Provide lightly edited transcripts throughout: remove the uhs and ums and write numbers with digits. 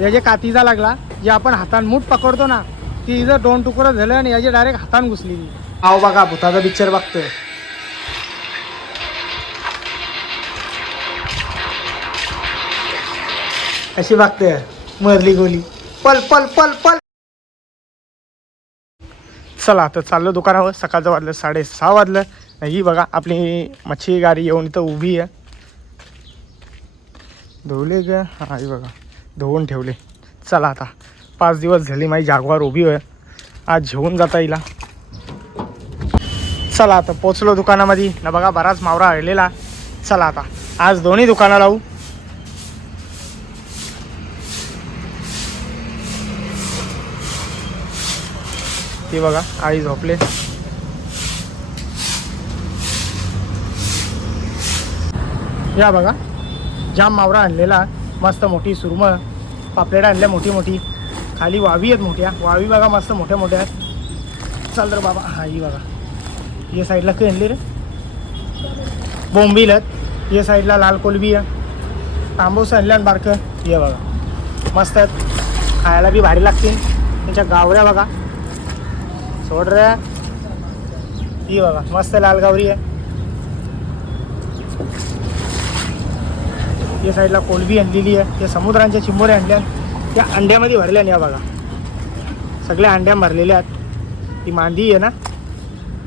याचे कातीचा लागला, जे आपण हातान मूठ पकडतो ना, ती जर 2 तुकडं झालं आणि याचे डायरेक्ट हातान घुसलेली. आव बघा भूताचा पिक्चर बघतोय. अशी बघतोय मरली गोली. पल पल पल पल. चला तर चाललो दुकानावर. सकाळचं वाजलं 6:30 वाजलं. ही बघा आपली मच्छी गाडी येऊन इथं उभी आहे. धुवले ग. हा ही बघा धुवून ठेवले. चला आता 5 दिवस झाली माझी जागवार उभी आहे. आज घेऊन जाता येईल. चला आता पोचलो दुकानामध्ये ना. बघा बराच मावरा राहिलेला. चला आता आज दोन्ही दुकानं लावू. ती बघा आई झोपले. या बघा जाम मावरा आणलेला. मस्त मोठी सुरमळ पापलेट आणल्या मोठी मोठी. खाली वावी आहेत मोठ्या. वावी बघा मस्त मोठ्या मोठ्या आहेत. चल रे बाबा. हा ही बघा या साईडला काही आणली रे बोंबील आहेत. या साईडला लाल कोलबी आहे. तांबूस आणल्या बारकं. हे बघा मस्त आहेत. खायला बी भारी लागतील. त्यांच्या गावऱ्या बघा सोड रे. ही बघा मस्त लाल गावरी आहे. या साईडला कोलबी आणलेली आहे. त्या समुद्रांच्या चिंबोऱ्या आणल्या. त्या अंड्यामध्ये भरल्या. या बघा सगळ्या अंड्या भरलेल्या आहेत. ती मांदी आहे ना.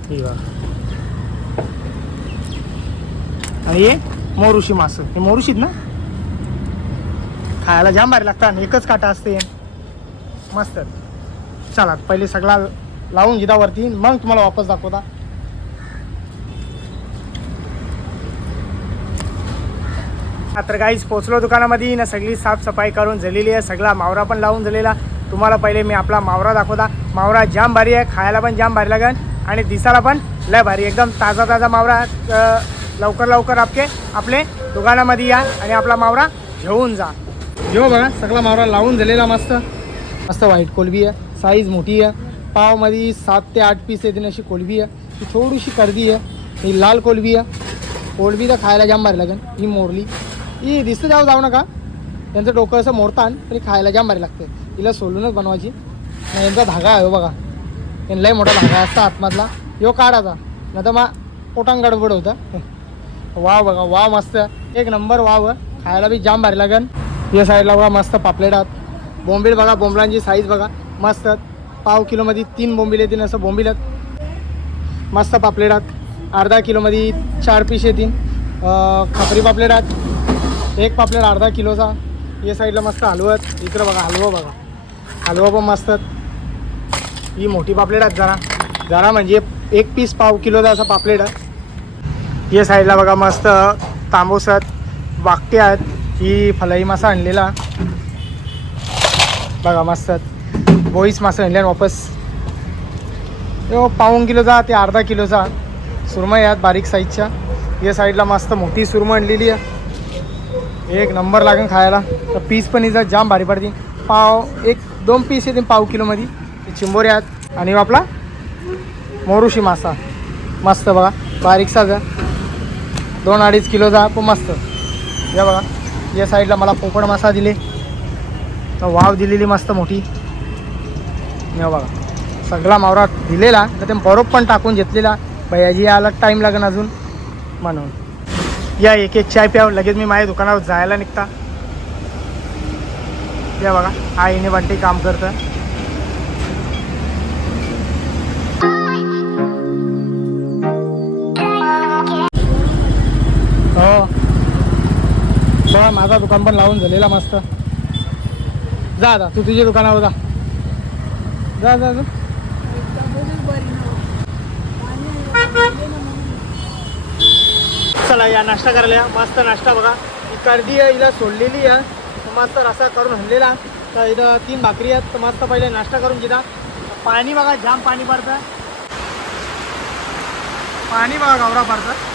ही बघा. आणि हे मोरुशी मासं. हे मोरुशीत ना. खायला जाम भारी लागतात. एकच काटा असते मस्त. चला पहिले सगळा लावून घेता वरती, मग तुम्हाला वापस दाखवता. आता काहीच पोचलो दुकानामध्ये ना. सगळी साफसफाई करून झालेली आहे. सगळा मावरा पण लावून झालेला. तुम्हाला पहिले मी आपला मावरा दाखवता. मावरा जाम भारी आहे. खायला पण जाम भारी लागेल आणि दिसायला पण लय भारी. एकदम ताजा ताजा मावरा. लवकर लवकर आपले दुकानामध्ये या आणि आपला मावरा घेऊन जा. घेऊ बघा सगळा मावरा लावून झालेला. मस्त मस्त व्हाईट कोलबी आहे. साईज मोठी आहे. पावमध्ये 7 ते 8 पीस येते अशी कोलबी आहे. ही थोडीशी कर्दी आहे. ही लाल कोलबी आहे. कोलबी तर खायला जाम भारी लागेल. ही मोरली ही दिसतं जाऊ नका. त्यांचं डोकं असं मोडतान तरी खायला जाम भारी लागते. हिला सोलूनच बनवायची. यांचा धागा आहे बघा. यांनाही मोठा धागा असता आतमधला. यो काढायचा नाही तर मग पोटांग गडबड होतं. वाव बघा वाव मस्त एक नंबर वाव. खायला बी जाम भारी लागेल. या साईडला बघा मस्त पापलेट आहेत. बोंबील बघा. बोंबलांची साईज बघा मस्त. पाव किलोमध्ये 3 बोंबील येतील असं बोंबील आहेत. मस्त पापलेट आहेत. अर्धा किलोमध्ये 4 पीस येतील. खापरी पापलेट आहेत. एक पापलेट अर्धा किलोचा. या साईडला मस्त हलवा आहेत. इकडं बघा हलवा बघा. हलवा पण मस्त आहेत. ही मोठी पापलेट आहेत. जरा म्हणजे 1 पीस पाव किलोचा असा पापलेट आहे. या साईडला बघा मस्त तांबूस आहेत. वाकटे आहेत. ही फलाई मासा आणलेला बघा मस्त आहेत. बोईस मासा आणल्या वापस. पाऊण किलोचा ते अर्धा किलोचा सुरमई आहेत बारीक साईजच्या. या साईडला मस्त मोठी सुरमई आणलेली आहे. एक नंबर लागेल खायला. तर पीस पण हिचा जाम भारी पडते. 1-2 पीस येते पाव किलोमध्ये. चिंबोरे आहेत. आणि आपला मोरुशी मासा मस्त बघा बारीकसाच आहे. 2-2.5 किलोचा पण मस्त. या बघा या साईडला मला पोपड मासा दिले. तर वाव दिलेली मस्त मोठी. या बघा सगळा मावरा दिलेला. तर ते बरोबर पण टाकून घेतलेला. भैयाजी यायला टाईम लागेल अजून म्हणून. या एक चाय प्याव. लगेच मी माझ्या दुकानावर जायला निघता. या बघा आईने वाटते काम करतं. हो बघा माझा दुकान पण लावून झालेला मस्त. जा आता तू तुझ्या दुकानावर जा. जा जा जा. चला या नाश्ता करायला. मस्त नाश्ता बघा. ही कर्दी आहे हिला सोडलेली आहे. मस्त रसा करून आणलेला. तर इथं 3 भाकरी आहेत. तर मस्त पहिले नाश्ता करून घेता. पाणी बघा जाम पाणी पडतं. पाणी बघा गावरा पडतं.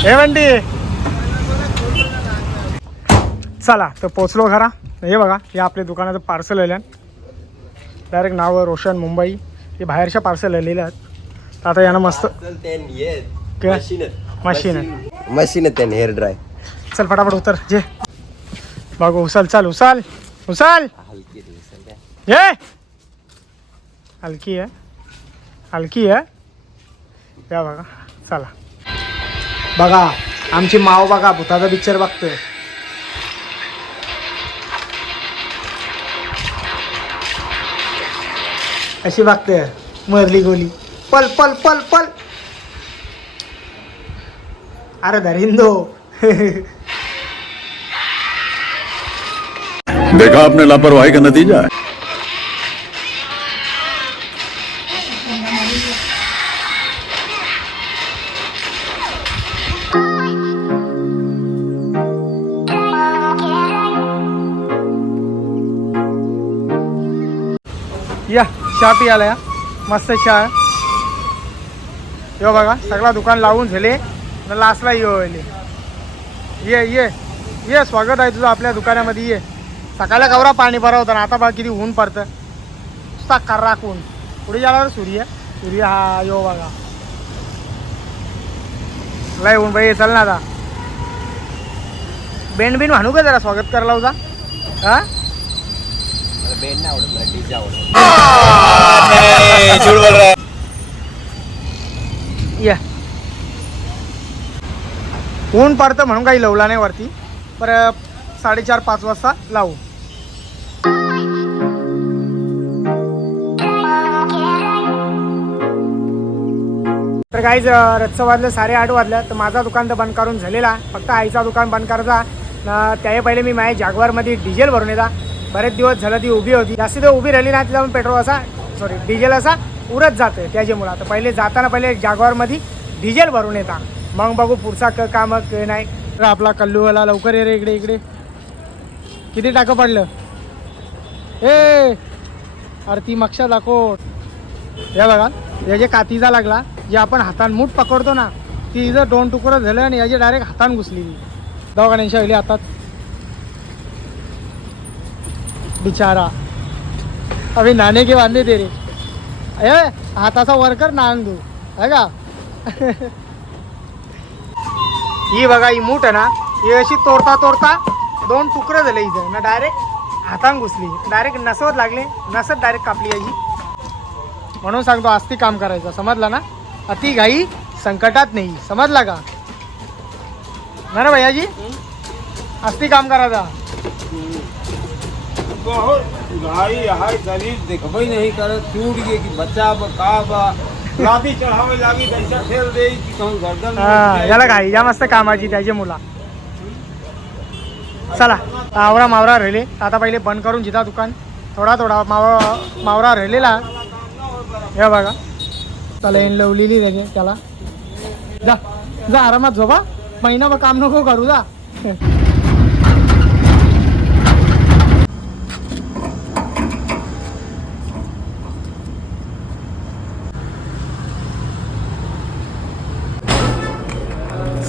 हे म्हणते चला तर पोचलो घरा. हे बघा हे आपल्या दुकानाचं पार्सल आलं. डायरेक्ट नाव रोशन मुंबई. हे बाहेरच्या पार्सल आलेले आहेत. आता यांना मस्त मशीन हेअर ड्राय. चल फटाफट उतर जे बघू. उचल चल उचल उचल. ये हलकी आहे हलकी आहे. या बघा चला बघा आमची माव बघा भूताचा पिक्चर बघतोय. अशी बघते मरली गोली. पल पल पल पल. अरे दरिंदो. देखा आपने लापरवाही का नतीजा है. या चहा पियाला या मस्त चहा. यो बघा सगळा दुकान लावून झाले न लास्टला ये ये ये स्वागत आहे तुझं आपल्या दुकानामध्ये. ये सकाळला कवरा पाणी भरवतं ना आता बघा किती ऊन पडतं. नुसता कर्राक ऊन. पुढे गेल्यावर सूर्य हा यो बघा लय ऊन बाई. चल ना आता बेंड बिन म्हणू का जरा स्वागत करायला होता. हा बेंड नाही आवडत मला डीजे आवडत. या ऊन पडतं म्हणून काही लावला नाही वरती. पर 4:30-5 वाजता लावू. तर काहीच रच्च वाजलं 8:30 वाजलं. तर माझा दुकान तर बंद करून झालेला. फक्त आईचा दुकान बंद करायचा. त्याही पहिले मी माझ्या जागवारमध्ये डिझेल भरून येता. बरेच दिवस झालं ती उभी होती. जास्ती तर उभी राहिली ना ती जाऊन पेट्रोल असा डिझेल असा उरत जातं त्याच्यामुळं. आता पहिले जाताना पहिले जागवारमध्ये डिझेल भरून येता मग बघू पुढचा काम नाही. तर आपला कल्लूवाला लवकर ये रे इकडे इकडे. किती टाकं पडलं ए अरे ती मक्षा दाखव. हे बघा याचे कातीचा लागला. जे आपण हातान मूठ पकडतो ना ती जर 2 तुकडं झालं आणि याची डायरेक्ट हातान घुसली. दवाखान्याच्या वेळी हातात बिचारा. अभी नाने के बांधे दे रे. हाताचा वर्कर नांग दू है का. ही बघा ही मूठ आहे ना ही अशी तोडता तोडता 2 तुकडं झाले इथं ना डायरेक्ट हातान घुसली. डायरेक्ट नसवत लागले. नसत डायरेक्ट कापली याची. म्हणून सांगतो आस्ती काम करायचं समजला ना. अति घाई संकटात नाही समजला का ना भैयाजी. आस्ती काम करायचा. भाई हाय शरीर देखबई नहीं कर टूट गए कि बच्चा का लादी चढ़ावे लागी दैसा ठेल दे कि कहूं गर्दन. याला घाई या मस्त कामाची त्याची मुला. चला आवरा मावरा राहिले. आता पहिले बंद करून जिता दुकान. थोडा मावरा राहिलेला. हे बघा त्याला येण लवलेली लगे त्याला. जा जा आरामात झोपा. महिनाभर काम नको करू जा.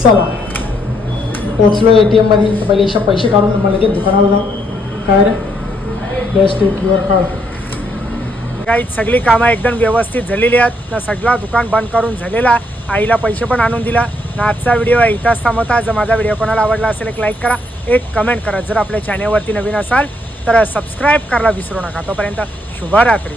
चला पोचलो ATM मध्ये. पहिले पैसे काढून मला लगेच दुकानाला जाऊ. काय रे बेस्ट युअर कार्ड. काही सगळी कामं एकदम व्यवस्थित झालेली आहेत ना. सगळा दुकान बंद करून झालेला. आईला पैसे पण आणून दिला ना. आजचा व्हिडिओ आहे इथंच थांबवता. जर माझा व्हिडिओ कोणाला आवडला असेल एक लाईक करा एक कमेंट करा. जर आपल्या चॅनलवरती नवीन असाल तर सबस्क्राईब करायला विसरू नका. तोपर्यंत शुभरात्री.